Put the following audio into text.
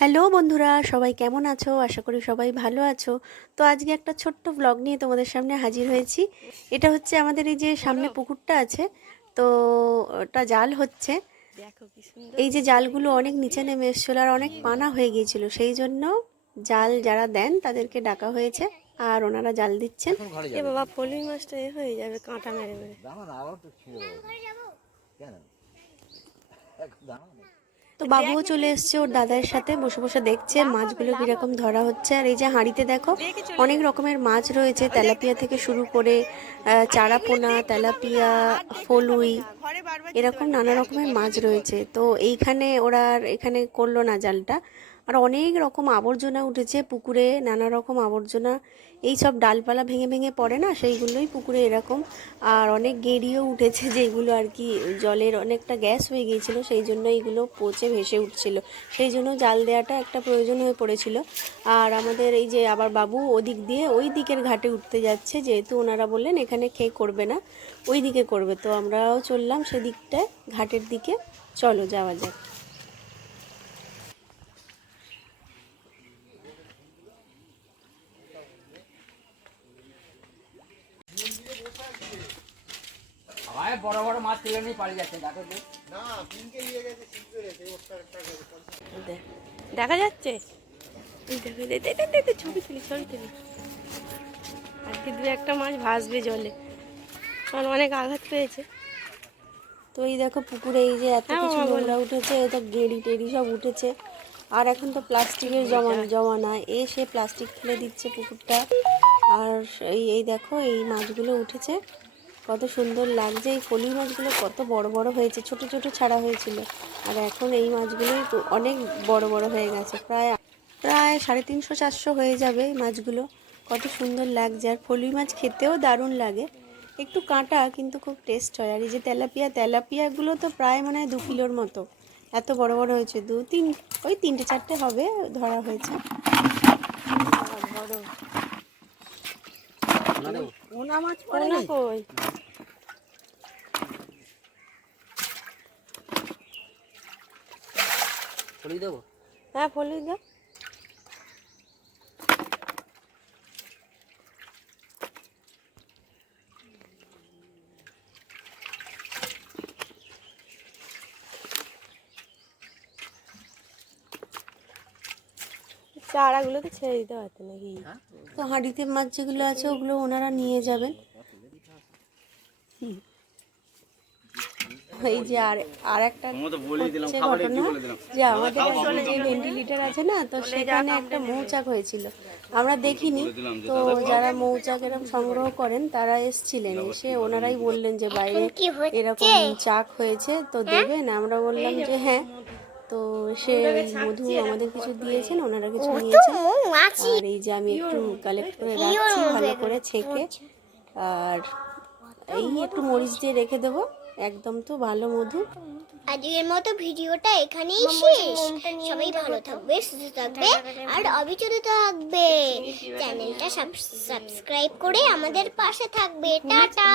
Hello বন্ধুরা সবাই কেমন আছো? আশা করি সবাই ভালো আছো। তো আজকে একটা ছোট্ট ব্লগ নিয়ে তোমাদের সামনে হাজির হয়েছি। এটা হচ্ছে আমাদের এই যে সামনে পুকুরটা আছে তো ওটা জাল হচ্ছে। দেখো কি সুন্দর এই যে জালগুলো অনেক নিচে নেমে এসেছিল আর অনেক পানা হয়ে গিয়েছিল। সেই জন্য জাল যারা দেন তাদেরকে ডাকা হয়েছে আর ওনারা জাল দিচ্ছেন। এ বাবা পলি মাছটা এ হয়ে যাবে কাঁটা মেরে মেরে। কেন। তো বাবুও চলে এসছে, ওর দাদার সাথে বসে বসে দেখছে মাছগুলো কীরকম ধরা হচ্ছে। আর এই যে হাঁড়িতে দেখো, অনেক রকমের মাছ রয়েছে, তেলাপিয়া থেকে শুরু করে চারা চারাপোনা, তেলাপিয়া, ফলুই, এরকম নানা রকমের মাছ রয়েছে। তো এইখানে ওরা আর এখানে করল না জালটা। আর অনেক রকম আবর্জনা উঠেছে পুকুরে, নানা রকম আবর্জনা। এই সব ডালপালা ভেঙে ভেঙে পড়ে না? সেইগুলোই পুকুরে এরকম। আর অনেক গেড়িও উঠেছে যেগুলো আর কি জলের অনেকটা গ্যাস হয়ে গিয়েছিল, সেই জন্য এইগুলো পচে ভেসে উঠছিল। সেই জন্য জাল দেওয়াটা একটা প্রয়োজন হয়ে পড়েছিল। আর আমাদের এই যে আবার বাবু ওদিক দিয়ে ওই দিকের ঘাটে উঠতে যাচ্ছে, যেহেতু ওনারা বললেন এখানে খেয়ে করবে না, ওই দিকে করবে। তো আমরাও চললাম সেদিকটায়, ঘাটের দিকে। চলো যাওয়া যাক। আয় বড় বড় মাছ তুলে নিয়ে পালিয়ে যাচ্ছে দেখো তো। দে- দেখা যাচ্ছে? এই দেখো দে- দে- দে- দে- দে, ছবি তুলি ছবি তুলি। আজকে দু একটা মাছ ভাসবে জলে। কারণ অনেক আঘাত পেয়েছে। তো এই দেখো পুকুরে এই যে এত হ্যাঁ, কিছু নোংরা উঠেছে এটা গেড়ি টেড়ি সব উঠেছে। আর এখন তো প্লাস্টিকের জমা জমানা এ সে প্লাস্টিক ফেলে দিচ্ছে পুকুরটা। আর এই এই দেখো এই মাছগুলো উঠেছে। কত সুন্দর লাগছে। এই ফলি মাছগুলো কত বড় বড় হয়েছে ছোট ছোট ছাড়া হয়েছিল। আর এখন এই মাছগুলো অনেক বড় বড় হয়ে গেছে প্রায় প্রায় সাড়ে তিনশো চারশো হয়ে যাবে এই মাছগুলো। কত সুন্দর লাগছে। আর ফলি মাছ খেতেও দারুণ লাগে। একটু কাঁটা কিন্তু খুব টেস্ট হয়। আর এই যে তেলাপিয়া তেলাপিয়াগুলো তো প্রায় মানে দু কিলোর মতো। এত বড় বড় হয়েছে। দু তিন ওই তিনটে চারটে হবে ধরা হয়েছে। ওনা মাছ পড়ে কই? ছড়িয়ে দেবো? হ্যাঁ ফলি দাও চারাগুলো তো ছেড়ে দিতে পারতো নাকি? তো হাঁড়িতে মাছ যেগুলো আছে ওগুলো ওনারা নিয়ে যাবেন। হুম। এই যে আর আর একটা হচ্ছে ঘটনা যে আমাদের আসলে যে ভেন্টিলেটার আছে না তো সেখানে একটা মৌচাক হয়েছিল। আমরা দেখিনি তো যারা মৌচাক এরকম সংগ্রহ করেন তারা এসছিলেন এসে ওনারাই বললেন যে বাইরে এরকম চাক হয়েছে তো দেবেন। আমরা বললাম যে হ্যাঁ তো সে মধু আমাদের কিছু দিয়েছেন ওনারা কিছু নিয়েছেন। আর এই যে আমি একটু কালেক্ট করে রাখছি ভালো করে ছেঁকে। আর এই একটু মরিচ দিয়ে রেখে দেবো। একদম তো ভালো মধু। আজকের মতো ভিডিওটা এখানেই শেষ। সবাই ভালো থাকবে সুস্থ থাকবে আর অবিচলিত থাকবে। চ্যানেলটা সাবস্ক্রাইব করে আমাদের পাশে থাকবে। টাটা।